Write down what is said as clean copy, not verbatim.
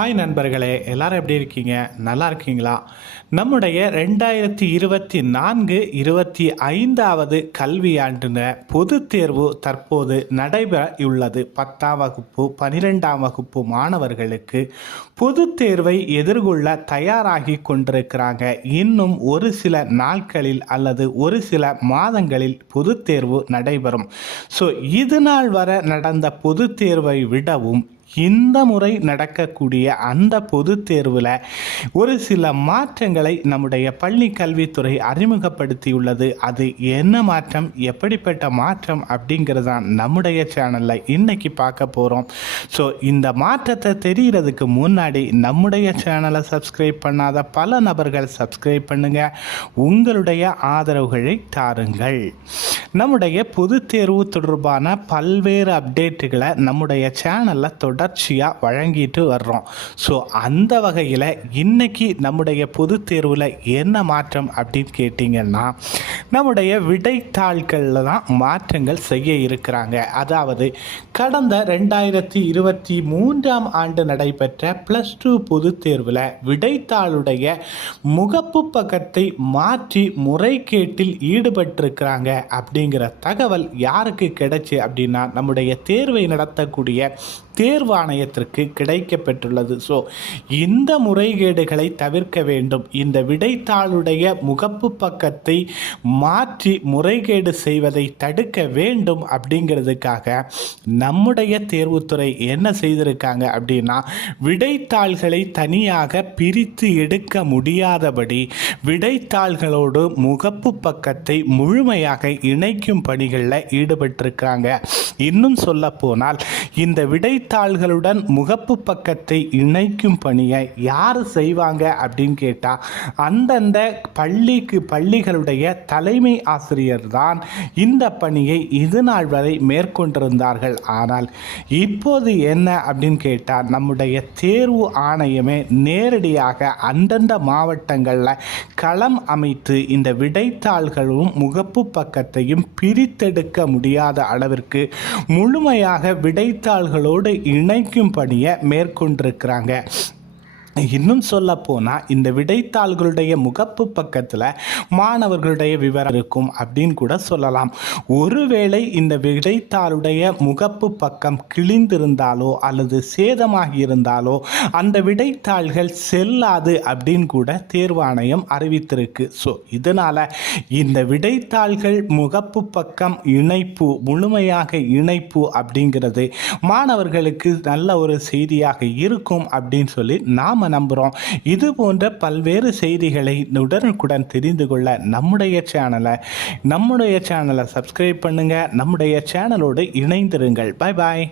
Hi நண்பர்களே, எல்லாரும் எப்படி இருக்கீங்க? நல்லா இருக்கீங்களா? நம்முடைய 2024-25வது கல்வியாண்டின பொதுத் தேர்வு தற்போது நடைபெறவுள்ளது. 10ஆம் வகுப்பு 12ஆம் வகுப்பு மாணவர்களுக்கு பொதுத் தேர்வை எதிர்கொள்ள தயாராகி கொண்டிருக்கிறாங்க. இன்னும் ஒரு சில நாட்களில் அல்லது ஒரு சில மாதங்களில் பொதுத் தேர்வு நடைபெறும். ஸோ இது நாள் வரை நடந்த பொதுத் தேர்வை விடவும் இந்த முறை நடக்கக்கூடிய அந்த பொதுத் தேர்வில் ஒரு சில மாற்றங்களை நம்முடைய பள்ளி கல்வித்துறை அறிமுகப்படுத்தியுள்ளது. அது என்ன மாற்றம், எப்படிப்பட்ட மாற்றம் அப்படிங்கிறதான் நம்முடைய சேனலில் இன்னைக்கு பார்க்க போகிறோம். ஸோ இந்த மாற்றத்தை தெரிகிறதுக்கு முன்னாடி நம்முடைய சேனலை சப்ஸ்கிரைப் பண்ணாத பல நபர்கள் சப்ஸ்கிரைப் பண்ணுங்கள், உங்களுடைய ஆதரவுகளை தாருங்கள். நம்முடைய பொதுத் தேர்வு தொடர்பான பல்வேறு அப்டேட்டுகளை நம்முடைய சேனலில் தொடர்ச்சியாக வழங்கிட்டு வர்றோம். ஸோ அந்த வகையில் இன்றைக்கி நம்முடைய பொதுத் தேர்வில் என்ன மாற்றம் அப்படின்னு கேட்டிங்கன்னா, நம்முடைய விடைத்தாள்களில் தான் மாற்றங்கள் செய்ய இருக்கிறாங்க. அதாவது கடந்த 2023ஆம் ஆண்டு நடைபெற்ற +2 பொதுத் தேர்வில் விடைத்தாளுடைய முகப்பு பக்கத்தை மாற்றி முறைகேட்டில் ஈடுபட்டிருக்கிறாங்க அப்படிங்கிற தகவல் யாருக்கு கிடைச்சி அப்படின்னா, நம்முடைய தேர்வை நடத்தக்கூடிய தேர்வாணையத்திற்கு கிடைக்கப்பெற்றுள்ளது. ஸோ இந்த முறைகேடுகளை தவிர்க்க வேண்டும். இந்த விடைத்தாளுடைய முகப்பு பக்கத்தை மாற்றி முறைகேடு செய்வதை தடுக்க வேண்டும் அப்படிங்கிறதுக்காக நம்முடைய தேர்வுத்துறை என்ன செய்திருக்காங்க அப்படின்னா, விடைத்தாள்களை தனியாக பிரித்து எடுக்க முடியாதபடி விடைத்தாள்களோடு முகப்பு பக்கத்தை முழுமையாக இணைக்கும் பணிகளில் ஈடுபட்டிருக்காங்க. இன்னும் சொல்ல போனால் இந்த விடைத்தாள்களுடன் முகப்பு பக்கத்தை இணைக்கும் பணியை யார் செய்வாங்க அப்படின்னு கேட்டால், அந்தந்த பள்ளிகளுடைய தலைமை ஆசிரியர் தான் இந்த பணியை இது நாள் வரை மேற்கொண்டிருந்தார்கள். ஆனால் இப்போது என்ன அப்படின்னு கேட்டால், நம்முடைய தேர்வு ஆணையமே நேரடியாக அந்தந்த மாவட்டங்களில் களம் அமைத்து இந்த விடைத்தாள்களும் முகப்பு பக்கத்தையும் பிரித்தெடுக்க முடியாத அளவிற்கு முழுமையாக விடைத்தாள்களோடு இணைக்கும் பணியை மேற்கொண்டிருக்கிறாங்க. இன்னும் சொல்ல போனால் இந்த விடைத்தாள்களுடைய முகப்பு பக்கத்தில் மாணவர்களுடைய விவரம் இருக்கும் அப்படின்னு கூட சொல்லலாம். ஒருவேளை இந்த விடைத்தாளுடைய முகப்பு பக்கம் கிழிந்திருந்தாலோ அல்லது சேதமாகி இருந்தாலோ அந்த விடைத்தாள்கள் செல்லாது அப்படின்னு கூட தேர்வாணையம் அறிவித்திருக்கு. ஸோ இதனால் இந்த விடைத்தாள்கள் முகப்பு பக்கம் இணைப்பு, முழுமையாக இணைப்பு அப்படிங்கிறது மாணவர்களுக்கு நல்ல ஒரு செய்தியாக இருக்கும் அப்படின்னு சொல்லி நாம் நம்புகிறோம். இது போன்ற பல்வேறு செய்திகளை உடனுக்குடன் தெரிந்து கொள்ள நம்முடைய சேனலை சப்ஸ்கிரைப் பண்ணுங்க, நம்முடைய சேனலோடு இணைந்திருங்கள். பாய் பாய்.